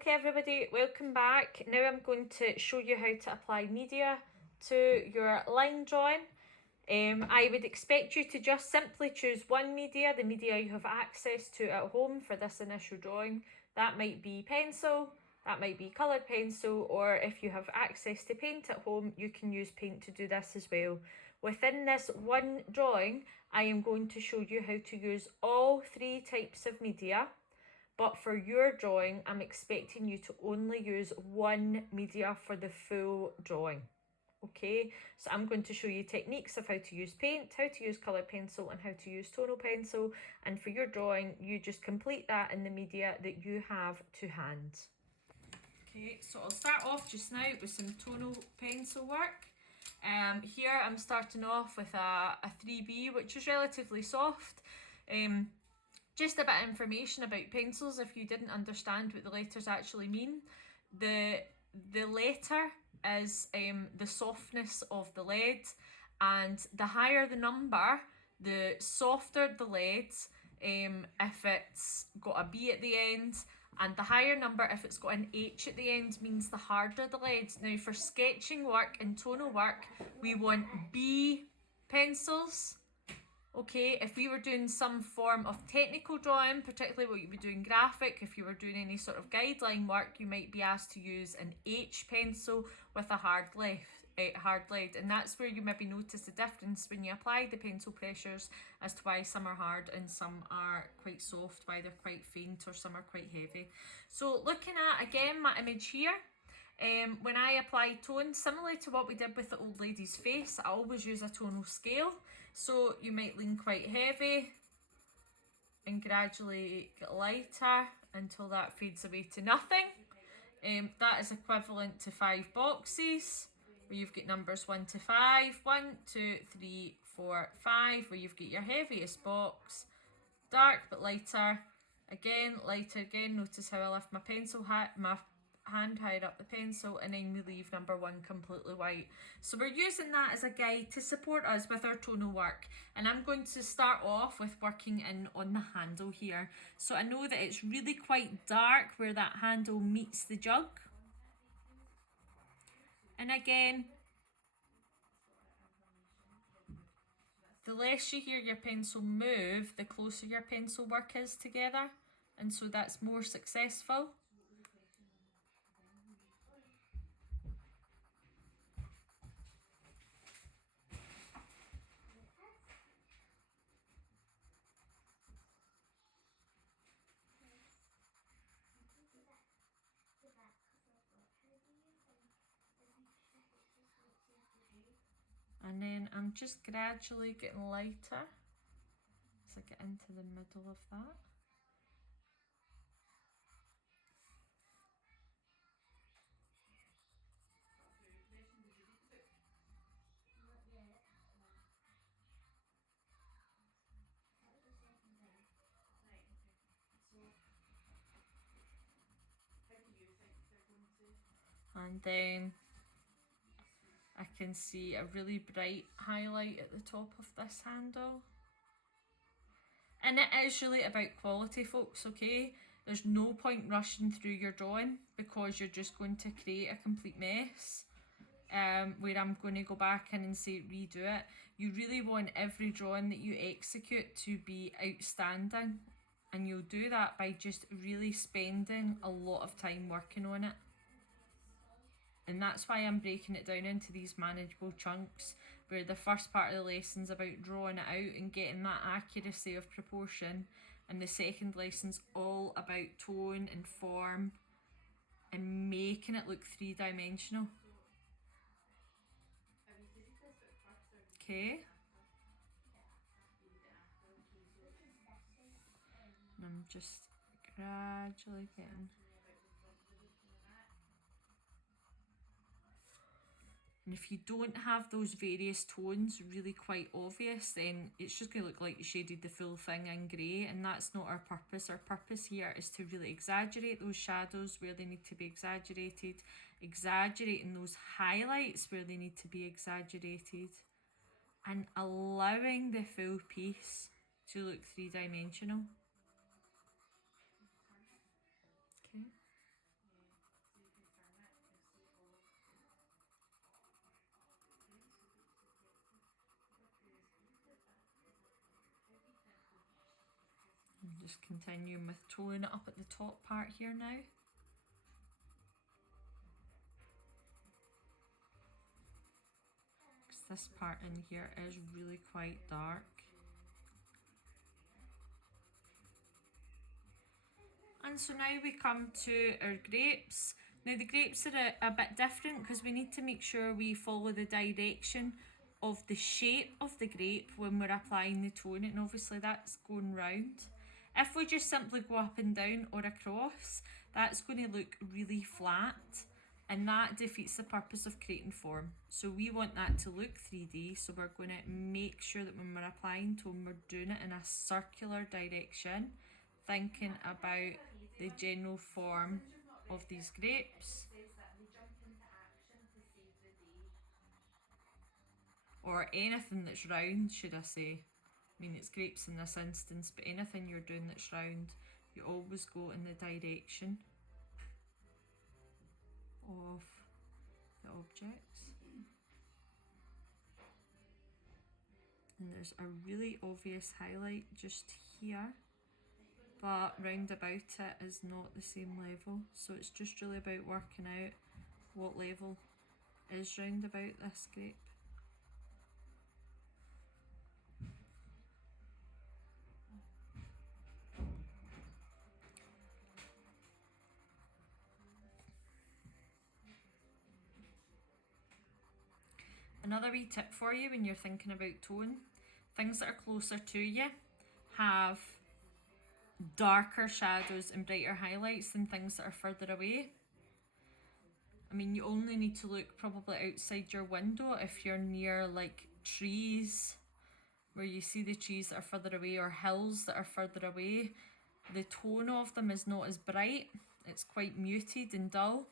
Okay everybody, welcome back. Now I'm going to show you how to apply media to your line drawing. I would expect you to just simply choose one media, the media you have access to at home for this initial drawing. That might be pencil, that might be coloured pencil, or if you have access to paint at home, you can use paint to do this as well. Within this one drawing, I am going to show you how to use all three types of media. But for your drawing, I'm expecting you to only use one media for the full drawing. Okay, so I'm going to show you techniques of how to use paint, how to use coloured pencil and how to use tonal pencil. And for your drawing, you just complete that in the media that you have to hand. Okay, so I'll start off just now with some tonal pencil work. Here I'm starting off with a 3B, which is relatively soft. Just a bit of information about pencils if you didn't understand what the letters actually mean. The letter is the softness of the lead, and the higher the number, the softer the lead if it's got a B at the end, and the higher number if it's got an H at the end means the harder the lead. Now for sketching work and tonal work, we want B pencils. Okay, if we were doing some form of technical drawing, particularly what you would do in graphic, if you were doing any sort of guideline work, you might be asked to use an H pencil with a hard lead, and that's where you maybe notice the difference when you apply the pencil pressures as to why some are hard and some are quite soft, why they're quite faint or some are quite heavy. So looking at again my image here, when I apply tone, similar to what we did with the old lady's face, I always use a tonal scale. So you might lean quite heavy and gradually get lighter until that fades away to nothing. That is equivalent to 5 boxes where you've got numbers 1 to 5, 1, 2, 3, 4, 5, where you've got your heaviest box, dark but lighter, again lighter again. Notice how I lift my hand higher up the pencil, and then we leave number 1 completely white. So we're using that as a guide to support us with our tonal work, and I'm going to start off with working in on the handle here. So I know that it's really quite dark where that handle meets the jug, and again, the less you hear your pencil move, the closer your pencil work is together, and so that's more successful. And then I'm just gradually getting lighter as I get into the middle of that. And then I can see a really bright highlight at the top of this handle. And it is really about quality, folks, okay? There's no point rushing through your drawing because you're just going to create a complete mess. Where I'm going to go back in and say redo it. You really want every drawing that you execute to be outstanding, and you'll do that by just really spending a lot of time working on it. And that's why I'm breaking it down into these manageable chunks, where the first part of the lesson's about drawing it out and getting that accuracy of proportion, and the second lesson's all about tone and form and making it look three-dimensional. Okay. And I'm just gradually getting. And if you don't have those various tones really quite obvious, then it's just going to look like you shaded the full thing in grey, and that's not our purpose. Our purpose here is to really exaggerate those shadows where they need to be exaggerated, exaggerating those highlights where they need to be exaggerated, and allowing the full piece to look three-dimensional. Okay. Just continuing with toning it up at the top part here now. Because this part in here is really quite dark. And so now we come to our grapes. Now the grapes are a bit different because we need to make sure we follow the direction of the shape of the grape when we're applying the tone, and obviously that's going round. If we just simply go up and down or across, that's going to look really flat, and that defeats the purpose of creating form. So we want that to look 3D, so we're going to make sure that when we're applying tone, we're doing it in a circular direction, thinking about the general form of these grapes. Or anything that's round, should I say. I mean, it's grapes in this instance, but anything you're doing that's round, you always go in the direction of the objects. And there's a really obvious highlight just here, but round about it is not the same level. So it's just really about working out what level is round about this grape. Another wee tip for you when you're thinking about tone, things that are closer to you have darker shadows and brighter highlights than things that are further away. I mean, you only need to look probably outside your window if you're near like trees, where you see the trees that are further away, or hills that are further away. The tone of them is not as bright, it's quite muted and dull.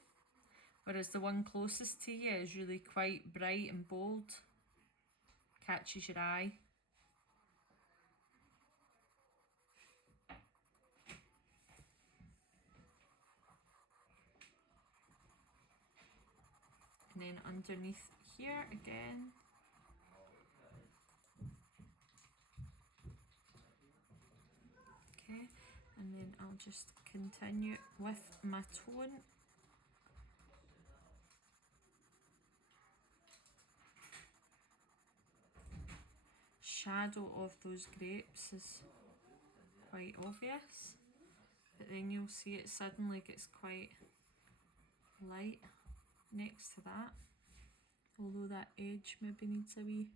Whereas the one closest to you is really quite bright and bold, catches your eye. And then underneath here again. Okay, and then I'll just continue with my tone. Shadow of those grapes is quite obvious, but then you'll see it suddenly gets quite light next to that, although that edge maybe needs a wee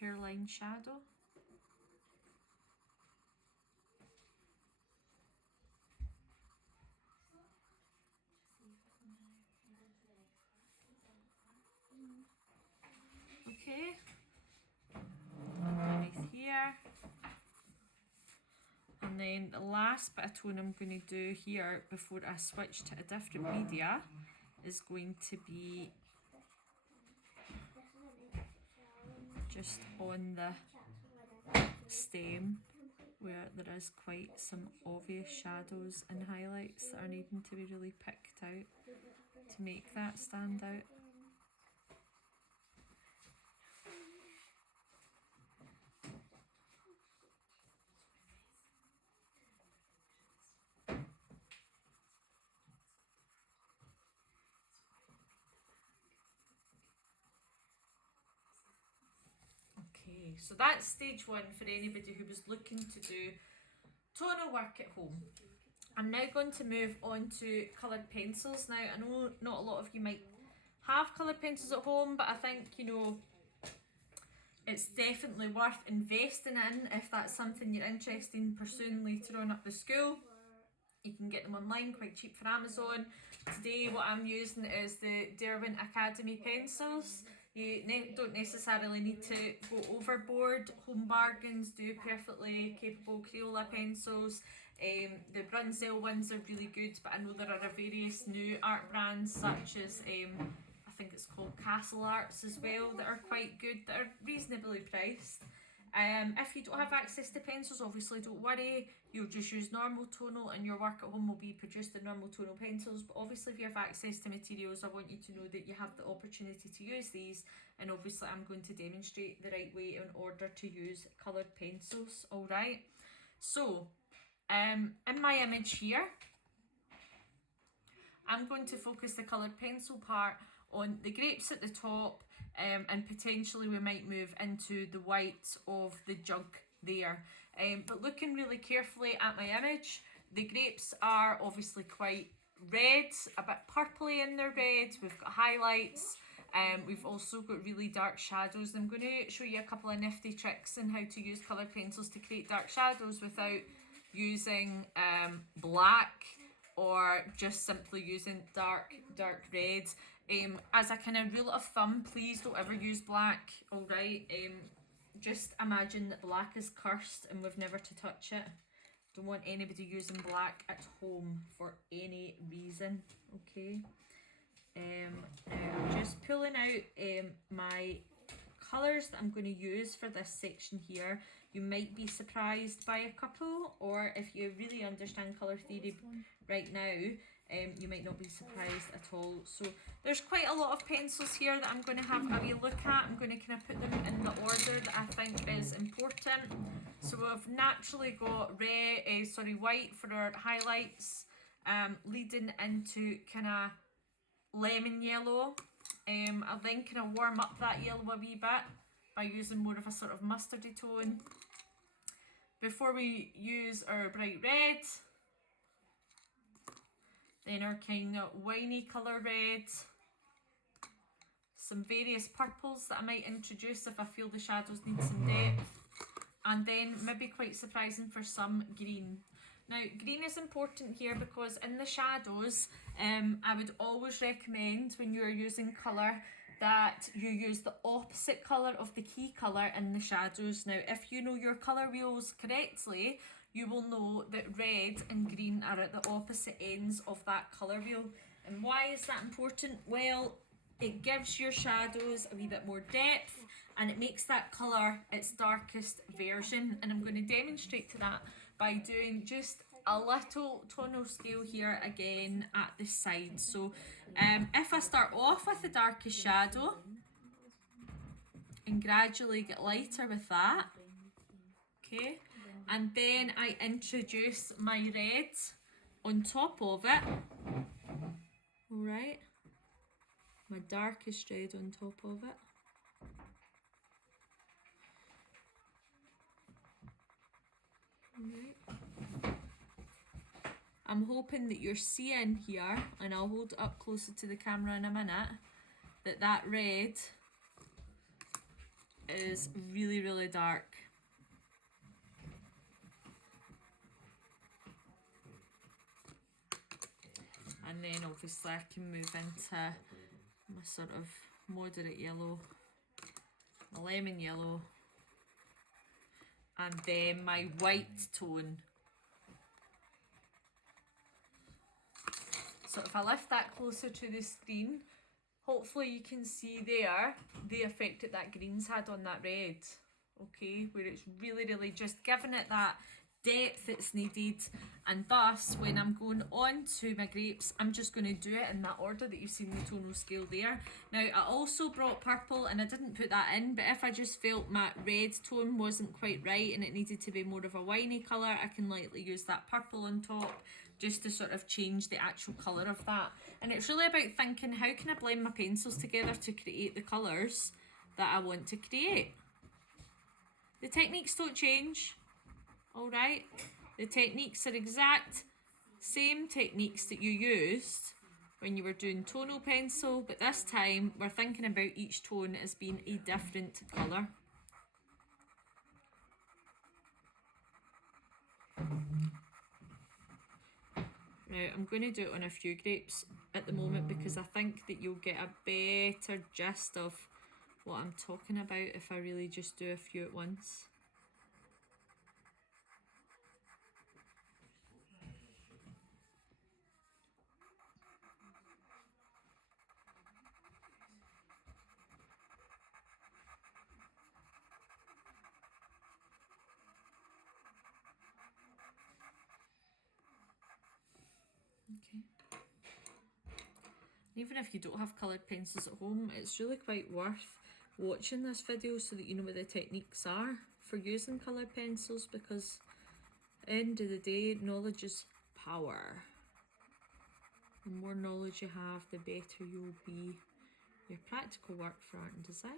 hairline shadow. Okay, underneath here. And then the last bit of tone I'm going to do here before I switch to a different media is going to be just on the stem, where there is quite some obvious shadows and highlights that are needing to be really picked out to make that stand out. Okay, so that's stage one for anybody who was looking to do tonal work at home. I'm now going to move on to coloured pencils. Now, I know not a lot of you might have coloured pencils at home, but I think, you know, it's definitely worth investing in if that's something you're interested in pursuing later on up the school. You can get them online, quite cheap for Amazon. Today what I'm using is the Derwent Academy pencils. You don't necessarily need to go overboard. Home Bargains do perfectly capable Crayola pencils. The Brunsell ones are really good, but I know there are various new art brands such as I think it's called Castle Arts as well, that are quite good, that are reasonably priced. If you don't have access to pencils, obviously don't worry, you'll just use normal tonal and your work at home will be produced in normal tonal pencils. But obviously if you have access to materials, I want you to know that you have the opportunity to use these, and obviously I'm going to demonstrate the right way in order to use coloured pencils. Alright, so In my image here, I'm going to focus the coloured pencil part on the grapes at the top, and potentially we might move into the white of the jug there. But looking really carefully at my image, the grapes are obviously quite red, a bit purpley in their red. We've got highlights. We've also got really dark shadows. I'm going to show you a couple of nifty tricks on how to use coloured pencils to create dark shadows without using black or just simply using dark red. As a kind of rule of thumb, please don't ever use black, alright? Just imagine that black is cursed and we've never to touch it. Don't want anybody using black at home for any reason, okay? Now just pulling out my colours that I'm going to use for this section here. You might be surprised by a couple, or if you really understand colour theory right now, you might not be surprised at all. So there's quite a lot of pencils here that I'm going to have a wee look at. I'm going to kind of put them in the order that I think is important. So we've naturally got white for our highlights, leading into kind of lemon yellow. I'll then kind of warm up that yellow a wee bit by using more of a sort of mustardy tone before we use our bright red, then our kind of winey colour red, some various purples that I might introduce if I feel the shadows need some depth, and then maybe quite surprising for some green. Now, green is important here because in the shadows, I would always recommend when you're using colour that you use the opposite colour of the key colour in the shadows. Now, if you know your colour wheels correctly, you will know that red and green are at the opposite ends of that colour wheel. And why is that important? Well, it gives your shadows a wee bit more depth and it makes that colour its darkest version. And I'm going to demonstrate to that by doing just a little tonal scale here again at the side. So if I start off with the darkest shadow and gradually get lighter with that, okay, and then I introduce my red on top of it, alright, my darkest red on top of it. Alright. I'm hoping that you're seeing here, and I'll hold it up closer to the camera in a minute, that red is really, really dark. And then obviously I can move into my sort of moderate yellow, my lemon yellow, and then my white tone. So if I lift that closer to the screen, hopefully you can see there the effect that green's had on that red, okay, where it's really, really just giving it that depth that's needed. And thus, when I'm going on to my grapes, I'm just going to do it in that order that you've seen the tonal scale there. Now, I also brought purple, and I didn't put that in, but if I just felt my red tone wasn't quite right and it needed to be more of a winey colour, I can lightly use that purple on top just to sort of change the actual colour of that. And it's really about thinking, how can I blend my pencils together to create the colours that I want to create? The techniques don't change. Alright, the techniques are exact same techniques that you used when you were doing tonal pencil, but this time we're thinking about each tone as being a different colour. Now I'm going to do it on a few grapes at the moment because I think that you'll get a better gist of what I'm talking about if I really just do a few at once. Okay. Even if you don't have coloured pencils at home, it's really quite worth watching this video so that you know what the techniques are for using coloured pencils, because End of the day, knowledge is power. The more knowledge you have, the better you'll be. Your practical work for art and design.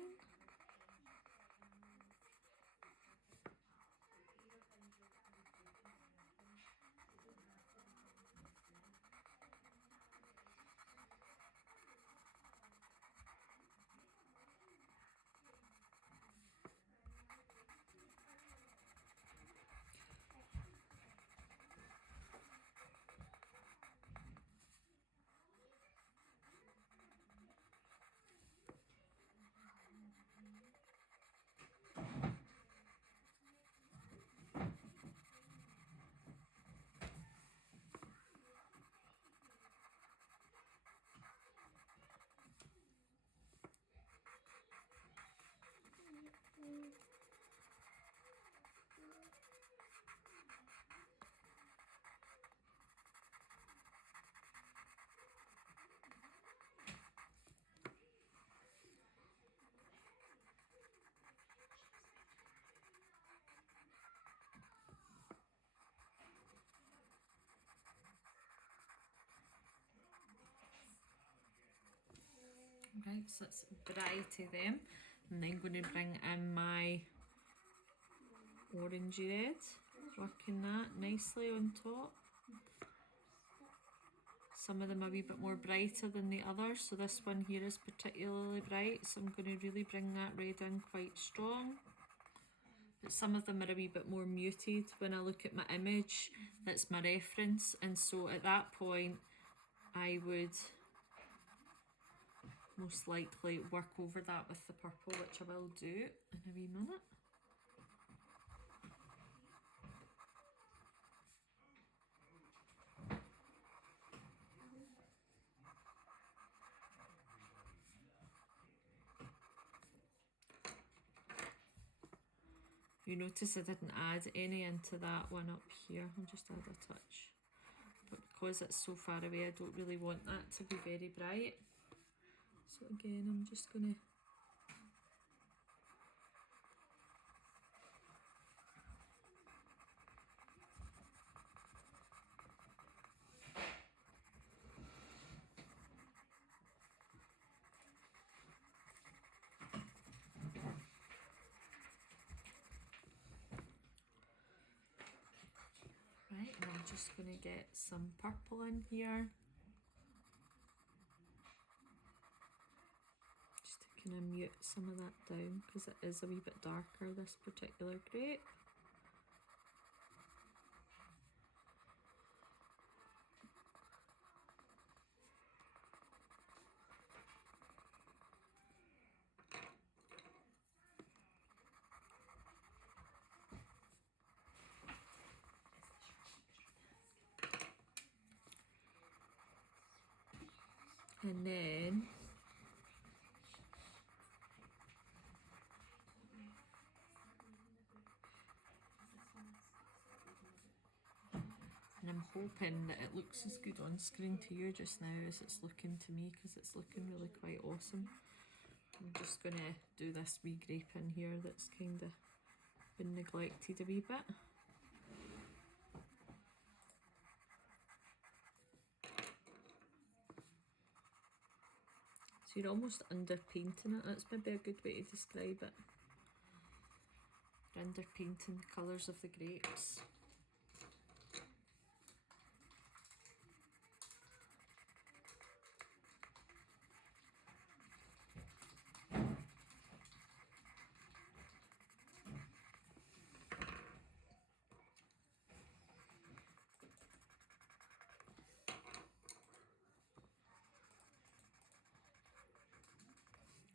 Right, so that's a variety of them. And then going to bring in my orangey red, working that nicely on top. Some of them a wee bit more brighter than the others, so this one here is particularly bright, so I'm going to really bring that red in quite strong. But some of them are a wee bit more muted when I look at my image, that's my reference, and so at that point I would most likely work over that with the purple, which I will do in a wee minute. You notice I didn't add any into that one up here, I'll just add a touch. But because it's so far away, I don't really want that to be very bright. So again, I'm just going to right, and I'm just going to get some purple in here. Just to kind of mute some of that down because it is a wee bit darker, this particular grape. And then I'm hoping that it looks as good on screen to you just now as it's looking to me, because it's looking really quite awesome. I'm just going to do this wee grape in here that's kind of been neglected a wee bit. So you're almost underpainting it, that's maybe a good way to describe it. You're underpainting the colours of the grapes.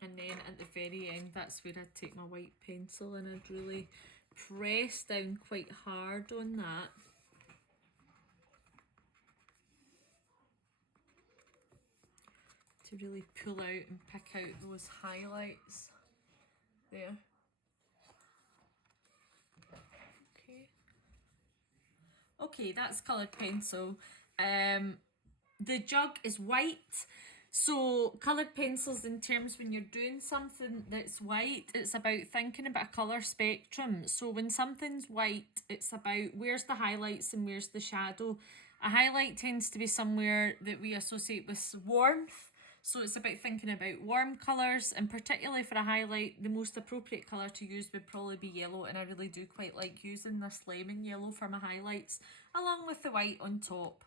And then at the very end, that's where I'd take my white pencil and I'd really press down quite hard on that. To really pull out and pick out those highlights there. Okay, that's coloured pencil. The jug is white. So coloured pencils, in terms when you're doing something that's white, it's about thinking about a colour spectrum. So when something's white, it's about where's the highlights and where's the shadow. A highlight tends to be somewhere that we associate with warmth. So it's about thinking about warm colours, and particularly for a highlight, the most appropriate colour to use would probably be yellow, and I really do quite like using this lemon yellow for my highlights, along with the white on top.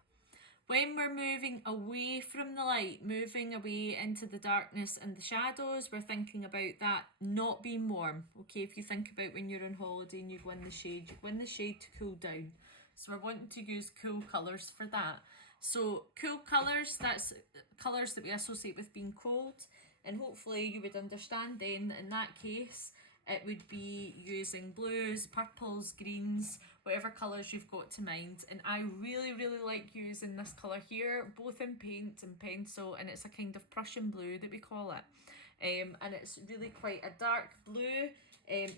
When we're moving away from the light, moving away into the darkness and the shadows, we're thinking about that not being warm. Okay, if you think about when you're on holiday and you go in the shade, you go in the shade to cool down. So we're wanting to use cool colours for that. So cool colours, that's colours that we associate with being cold. And hopefully you would understand then that in that case, it would be using blues, purples, greens, whatever colours you've got to mind. And I really, really like using this colour here, both in paint and pencil, and it's a kind of Prussian blue that we call it. And it's really quite a dark blue,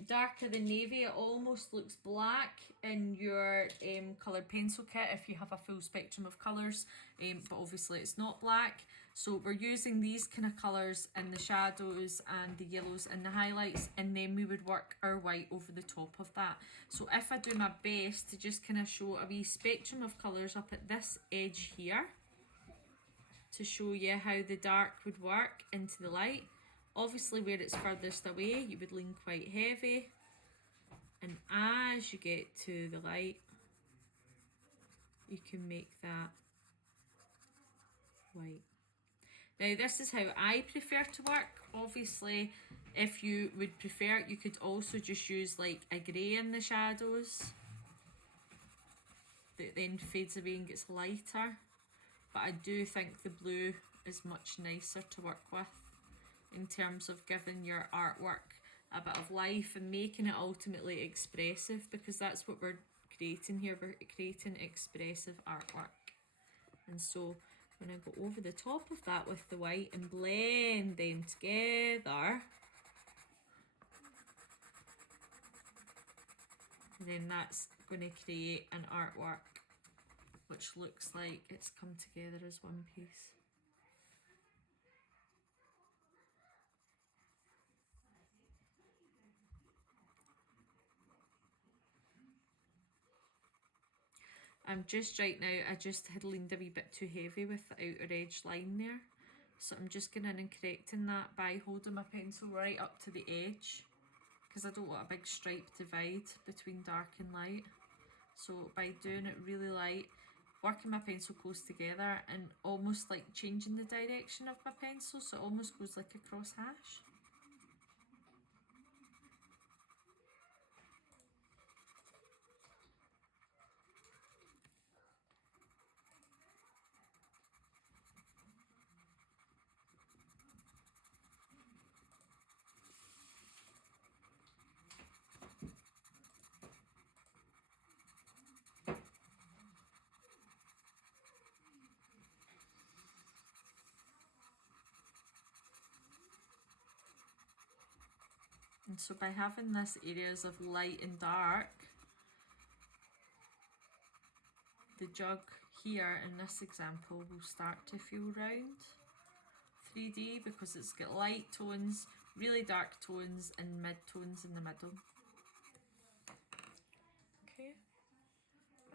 darker than navy. It almost looks black in your coloured pencil kit if you have a full spectrum of colours, but obviously it's not black. So we're using these kind of colours in the shadows and the yellows and the highlights, and then we would work our white over the top of that. So if I do my best to just kind of show a wee spectrum of colours up at this edge here, to show you how the dark would work into the light. Obviously where it's furthest away, you would lean quite heavy, and as you get to the light, you can make that white. Now this is how I prefer to work. Obviously, if you would prefer it, you could also just use like a grey in the shadows that then fades away and gets lighter. But I do think the blue is much nicer to work with in terms of giving your artwork a bit of life and making it ultimately expressive, because that's what we're creating here. We're creating expressive artwork. And so when I go over the top of that with the white and blend them together, then that's going to create an artwork which looks like it's come together as one piece. I'm just right now, I just had leaned a wee bit too heavy with the outer edge line there. So I'm just going in and correcting that by holding my pencil right up to the edge, because I don't want a big stripe divide between dark and light. So by doing it really light, working my pencil close together and almost like changing the direction of my pencil, so it almost goes like a cross hash. And so by having this areas of light and dark, the jug here in this example will start to feel round 3D, because it's got light tones, really dark tones and mid-tones in the middle. Okay,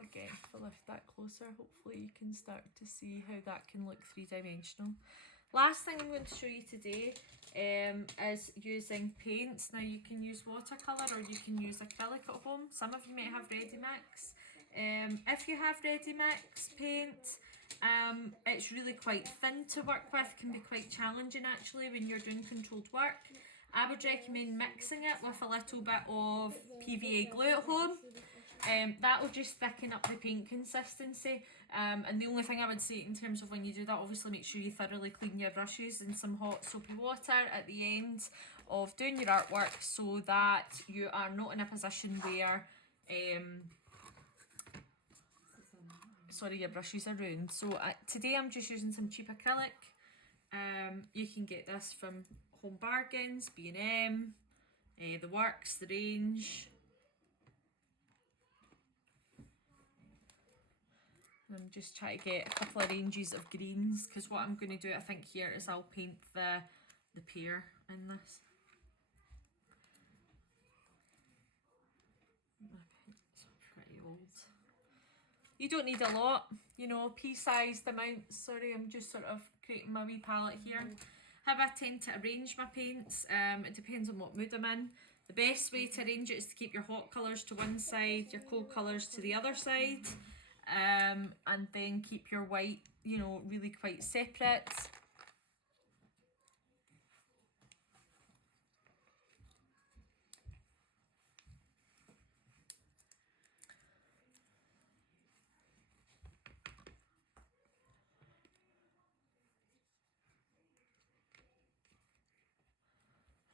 again, if I lift that closer, hopefully you can start to see how that can look three-dimensional. Last thing I'm going to show you today is using paints. Now you can use watercolour or you can use acrylic at home. Some of you might have ready mix. If you have ready mix paint, it's really quite thin to work with, can be quite challenging actually when you're doing controlled work. I would recommend mixing it with a little bit of PVA glue at home. That will just thicken up the paint consistency, and the only thing I would say in terms of when you do that, obviously make sure you thoroughly clean your brushes in some hot soapy water at the end of doing your artwork, so that you are not in a position where your brushes are ruined. So today I'm just using some cheap acrylic. You can get this from Home Bargains, B&M, The Works, The Range. I'm just trying to get a couple of ranges of greens, because what I'm going to do, I think, here is I'll paint the pear in this. My paint's pretty old. You don't need a lot, you know, pea-sized amounts. Sorry, I'm just sort of creating my wee palette here. How I tend to arrange my paints, it depends on what mood I'm in. The best way to arrange it is to keep your hot colours to one side, your cold colours to the other side, and then keep your white, you know, really quite separate.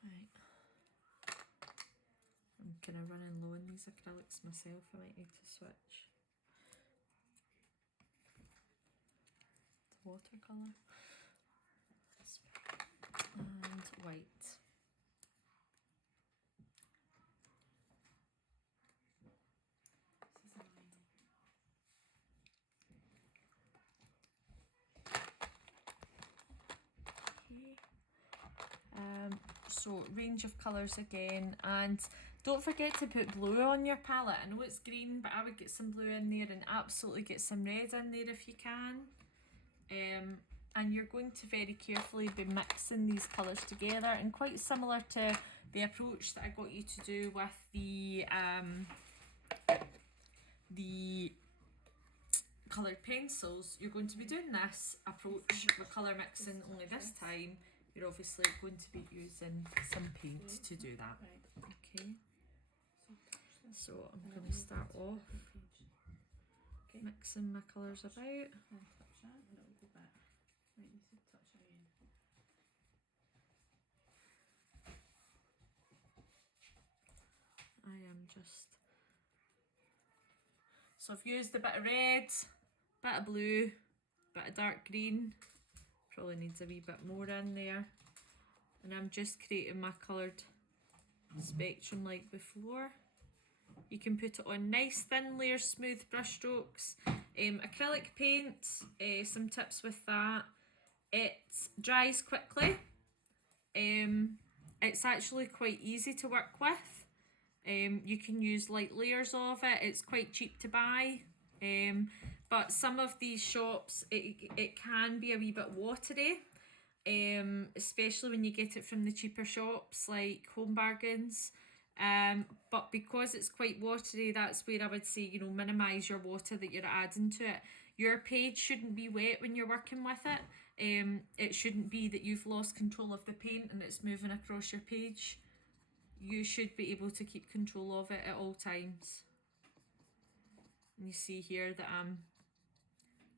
Right. I'm kind of running low on these acrylics myself, I might need to switch to watercolour and white. So range of colours again, and don't forget to put blue on your palette. I know it's green, but I would get some blue in there and absolutely get some red in there if you can. And you're going to very carefully be mixing these colours together, and quite similar to the approach that I got you to do with the coloured pencils, you're going to be doing this approach with colour mixing, only this time you're obviously going to be using some paint to do that. Okay, so I'm going to start off mixing my colours about. I am just, so I've used a bit of red, bit of blue, bit of dark green, probably needs a wee bit more in there, and I'm just creating my coloured spectrum like before. You can put it on nice thin layers, smooth brush strokes. Acrylic paint, some tips with that. It dries quickly. It's actually quite easy to work with. You can use light layers of it. It's quite cheap to buy. But some of these shops, it can be a wee bit watery. Especially when you get it from the cheaper shops like Home Bargains. But because it's quite watery, that's where I would say, you know, minimise your water that you're adding to it. Your page shouldn't be wet when you're working with it. It shouldn't be that you've lost control of the paint and it's moving across your page. You should be able to keep control of it at all times. And you see here that I'm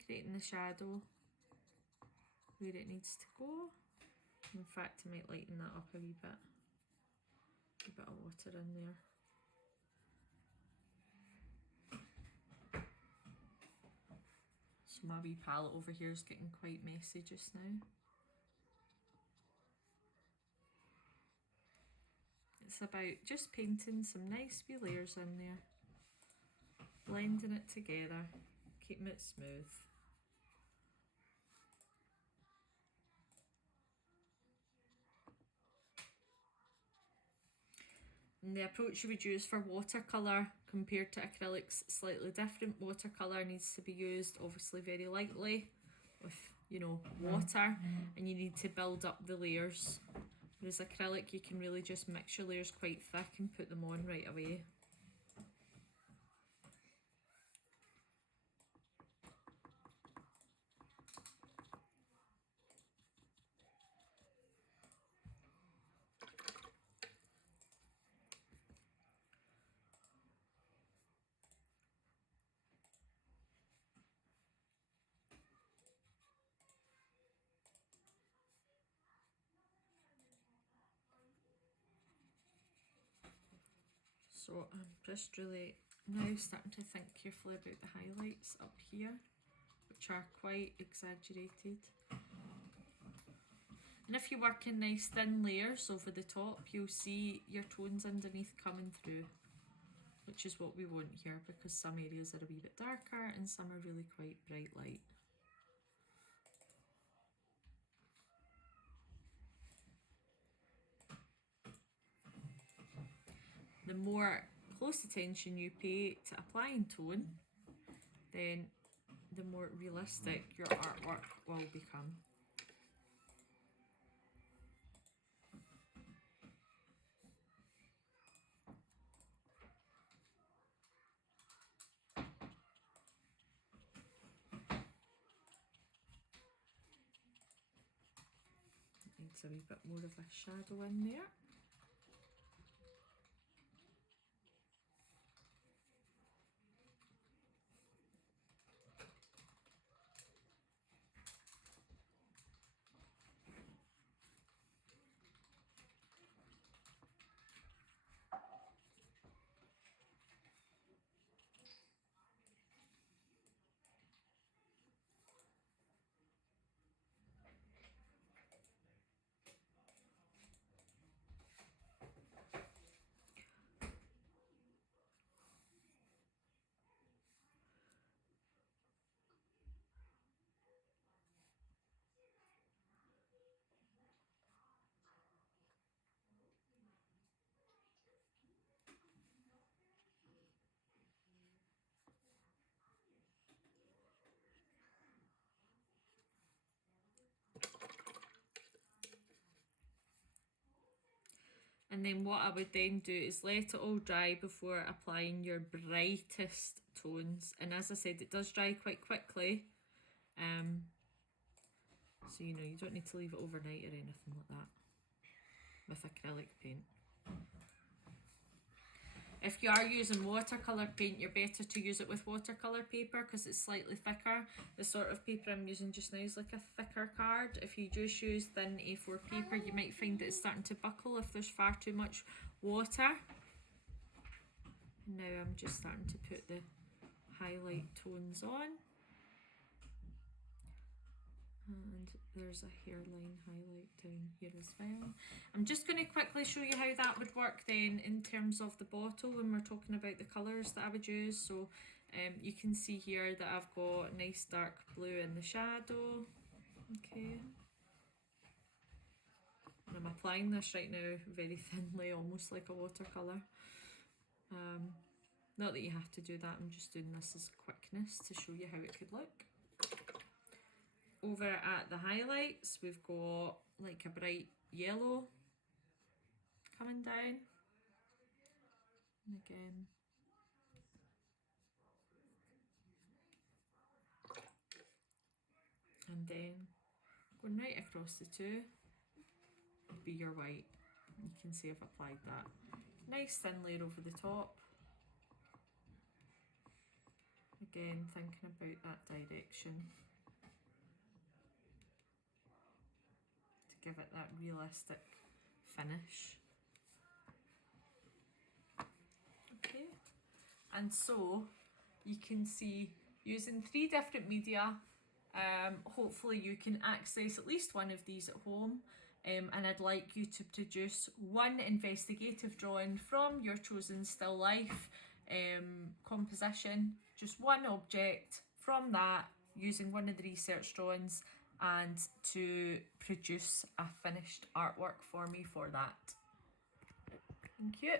creating the shadow where it needs to go. In fact, I might lighten that up a wee bit. A bit of water in there. So my wee palette over here is getting quite messy just now. It's about just painting some nice wee layers in there, blending it together, keeping it smooth. And the approach you would use for watercolour compared to acrylics, slightly different. Watercolour needs to be used obviously very lightly with, you know, water, and you need to build up the layers. Whereas acrylic, you can really just mix your layers quite thick and put them on right away. So I'm just really now starting to think carefully about the highlights up here, which are quite exaggerated. And if you work in nice thin layers over the top, you'll see your tones underneath coming through. which is what we want here, because some areas are a wee bit darker and some are really quite bright light. The more close attention you pay to applying tone, then the more realistic your artwork will become. Needs a wee bit more of a shadow in there. And then what I would then do is let it all dry before applying your brightest tones. And as I said, it does dry quite quickly. So, you know, you don't need to leave it overnight or anything like that with acrylic paint. If you are using watercolour paint, you're better to use it with watercolour paper because it's slightly thicker. The sort of paper I'm using just now is like a thicker card. If you just use thin A4 paper, you might find that it's starting to buckle if there's far too much water. Now I'm just starting to put the highlight tones on. And there's a hairline highlight down here as well. I'm just going to quickly show you how that would work then in terms of the bottle when we're talking about the colours that I would use. So you can see here that I've got nice dark blue in the shadow. Okay. And I'm applying this right now very thinly, almost like a watercolour. Not that you have to do that, I'm just doing this as quickness to show you how it could look. Over at the highlights, we've got like a bright yellow coming down. And again. And then going right across the two would be your white. You can see I've applied that. Nice thin layer over the top. Again, thinking about that direction. Give it that realistic finish. Okay, and so you can see using 3 different media, hopefully you can access at least one of these at home, and I'd like you to produce one investigative drawing from your chosen still life composition, just one object from that using one of the research drawings, and to produce a finished artwork for me for that. Thank you.